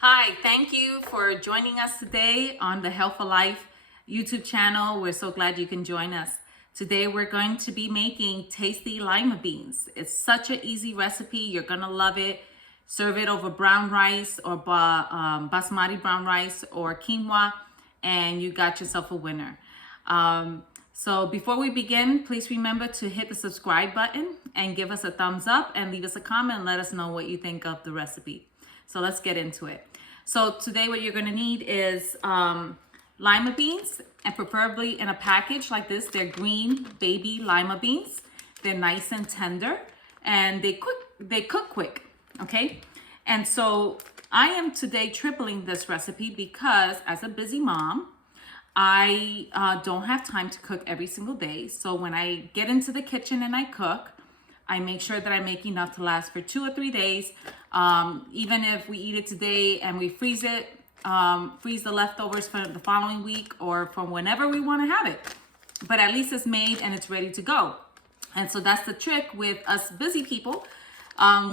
Hi, thank you for joining us today on the Health for Life YouTube channel. We're so glad you can join us. Today we're going to be making tasty lima beans. It's such an easy recipe. You're gonna love it. Serve it over brown rice or basmati brown rice or quinoa, and you got yourself a winner. So before we begin, please remember to hit the subscribe button and give us a thumbs up and leave us a comment and let us know what you think of the recipe. So let's get into it. So today what you're gonna need is lima beans, and preferably in a package like this. They're green baby lima beans. They're nice and tender and they cook quick, okay? And so I am today tripling this recipe because as a busy mom, I don't have time to cook every single day. So when I get into the kitchen and I cook, I make sure that I make enough to last for 2 or 3 days. Even if we eat it today and we freeze it, freeze the leftovers for the following week or from whenever we want to have it. But at least it's made and it's ready to go. And so that's the trick with us busy people.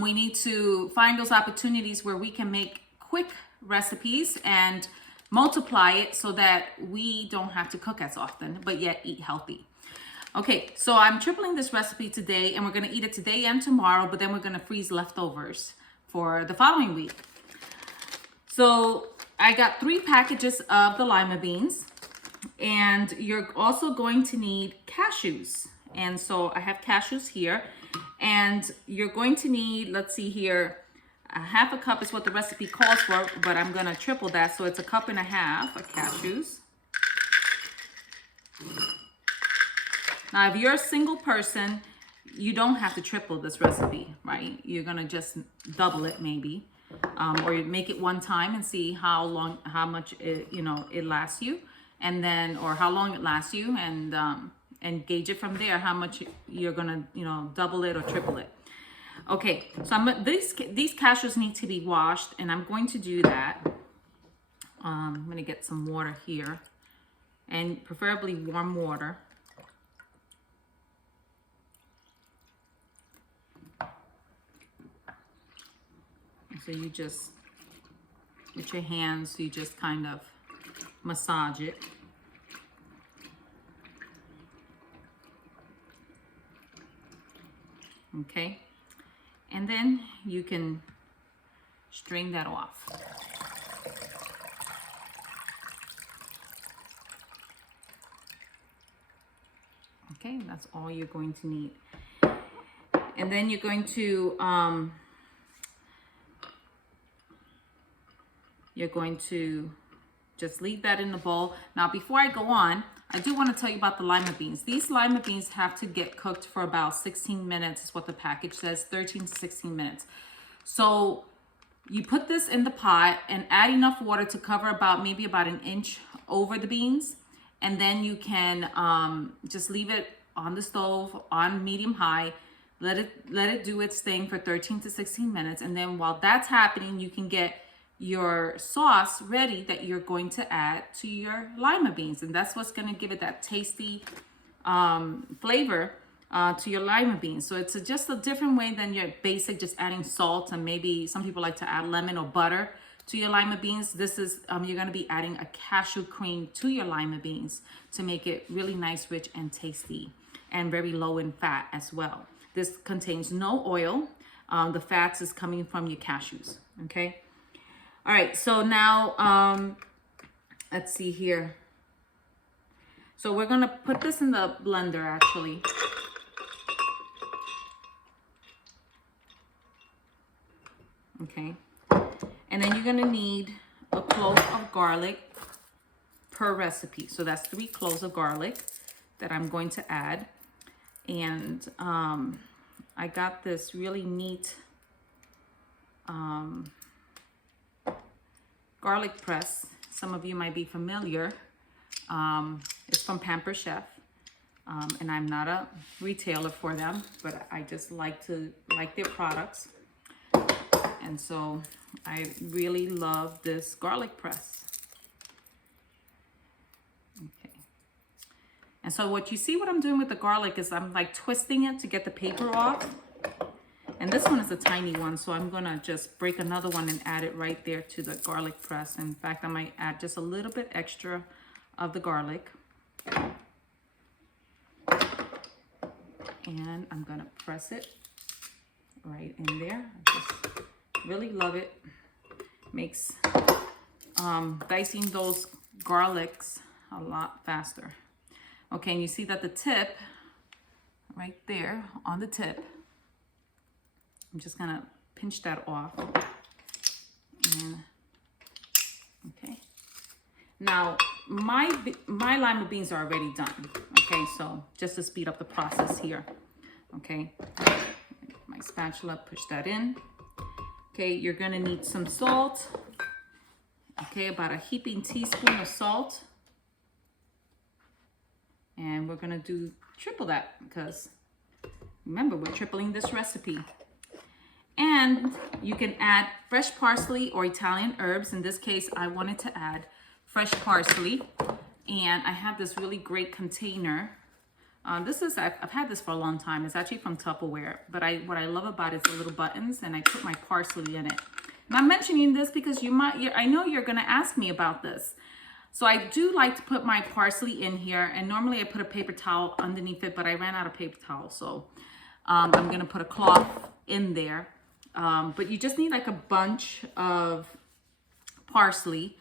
We need to find those opportunities where we can make quick recipes and multiply it so that we don't have to cook as often, but yet eat healthy. Okay, so I'm tripling this recipe today and we're gonna eat it today and tomorrow, but then we're gonna freeze leftovers for the following week. So I got 3 packages of the lima beans, and you're also going to need cashews. And so I have cashews here, and you're going to need, let's see here, a half a cup is what the recipe calls for, but I'm gonna triple that. So it's 1.5 cups of cashews. Now, if you're a single person, you don't have to triple this recipe, right? You're gonna just double it maybe, or you make it one time and see how much it lasts you, and then, or how long it lasts you, and gauge it from there, how much you're gonna, double it or triple it. Okay, so these cashews need to be washed, and I'm going to do that. I'm gonna get some water here, and preferably warm water. So you just, with your hands, you just kind of massage it. Okay, and then you can strain that off. Okay, that's all you're going to need. And then you're going to just leave that in the bowl. Now, before I go on, I do want to tell you about the lima beans. These lima beans have to get cooked for about 16 minutes, is what the package says, 13 to 16 minutes. So you put this in the pot and add enough water to cover maybe about 1 inch over the beans. And then you can just leave it on the stove on medium high. Let it do its thing for 13 to 16 minutes. And then while that's happening, you can get your sauce ready that you're going to add to your lima beans, and that's what's going to give it that tasty flavor to your lima beans. So it's just a different way than your basic just adding salt, and maybe some people like to add lemon or butter to your lima beans. This is you're going to be adding a cashew cream to your lima beans to make it really nice, rich, and tasty, and very low in fat as well. This contains no oil. The fats is coming from your cashews. Okay. All right, so now, let's see here. So we're gonna put this in the blender actually. Okay, and then you're gonna need a clove of garlic per recipe. So that's 3 cloves of garlic that I'm going to add. And I got this really neat garlic press. Some of you might be familiar. It's from Pamper Chef, and I'm not a retailer for them, but I just like their products, and so I really love this garlic press. Okay, and so what I'm doing with the garlic is I'm like twisting it to get the paper off, And this one is a tiny one, so I'm gonna just break another one and add it right there to the garlic press. In fact, I might add just a little bit extra of the garlic. And I'm gonna press it right in there. I just really love it. Makes dicing those garlics a lot faster. Okay, and you see that the tip right there on the tip, I'm just gonna pinch that off. And, okay. Now my lima beans are already done. Okay, so just to speed up the process here. Okay, my spatula, push that in. Okay, you're gonna need some salt. Okay, about a heaping teaspoon of salt. And we're gonna do triple that because remember, we're tripling this recipe. And you can add fresh parsley or Italian herbs. In this case, I wanted to add fresh parsley. And I have this really great container. I've had this for a long time. It's actually from Tupperware. But what I love about it is the little buttons, and I put my parsley in it. And I'm mentioning this because I know you're gonna ask me about this. So I do like to put my parsley in here, and normally I put a paper towel underneath it, but I ran out of paper towel. So I'm gonna put a cloth in there. But you just need like a bunch of parsley.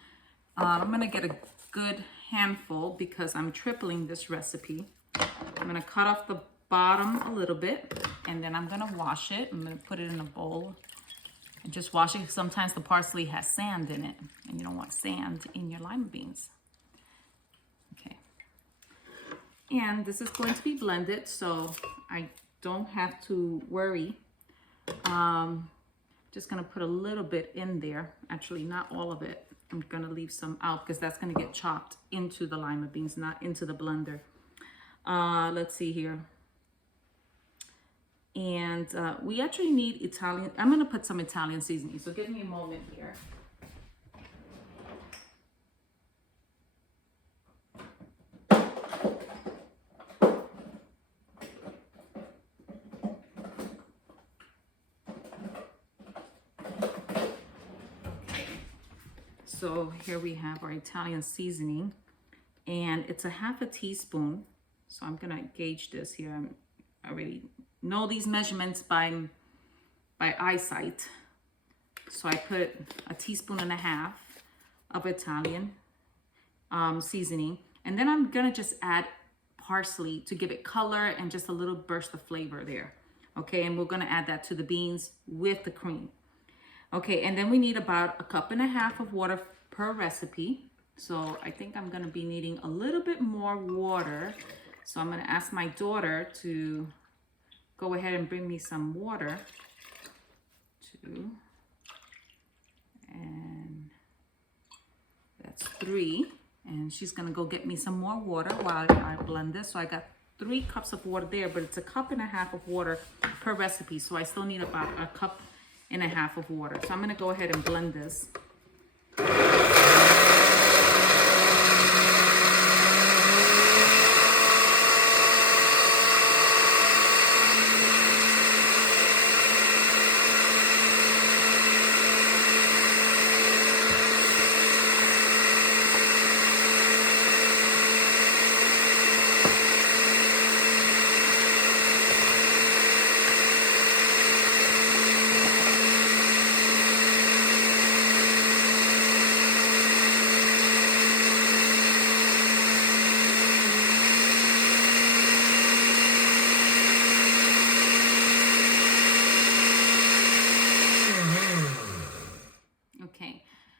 I'm gonna get a good handful because I'm tripling this recipe. I'm gonna cut off the bottom a little bit, and then I'm gonna wash it. I'm gonna put it in a bowl and just wash it. Sometimes the parsley has sand in it, and you don't want sand in your lima beans. Okay. And this is going to be blended, so I don't have to worry. Just gonna put a little bit in there. Actually, not all of it. I'm gonna leave some out because that's gonna get chopped into the lima beans, not into the blender. Let's see here. And we actually need Italian. I'm gonna put some Italian seasoning, so give me a moment here. So here we have our Italian seasoning, and it's a half a teaspoon. So I'm gonna gauge this here. I already know these measurements by eyesight. So I put a teaspoon and a half of Italian seasoning, and then I'm gonna just add parsley to give it color and just a little burst of flavor there. Okay, and we're gonna add that to the beans with the cream. Okay, and then we need about 1.5 cups of water per recipe. So I think I'm gonna be needing a little bit more water. So I'm gonna ask my daughter to go ahead and bring me some water. 2, and that's 3. And she's gonna go get me some more water while I blend this. So I got 3 cups of water there, but it's 1.5 cups of water per recipe. So I still need about 1.5 cups of water. So I'm gonna go ahead and blend this.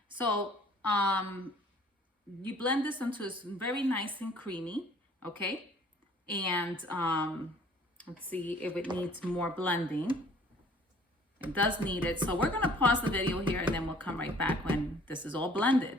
So you blend this until it's very nice and creamy, okay? And let's see if it needs more blending. It does need it. So we're gonna pause the video here and then we'll come right back when this is all blended.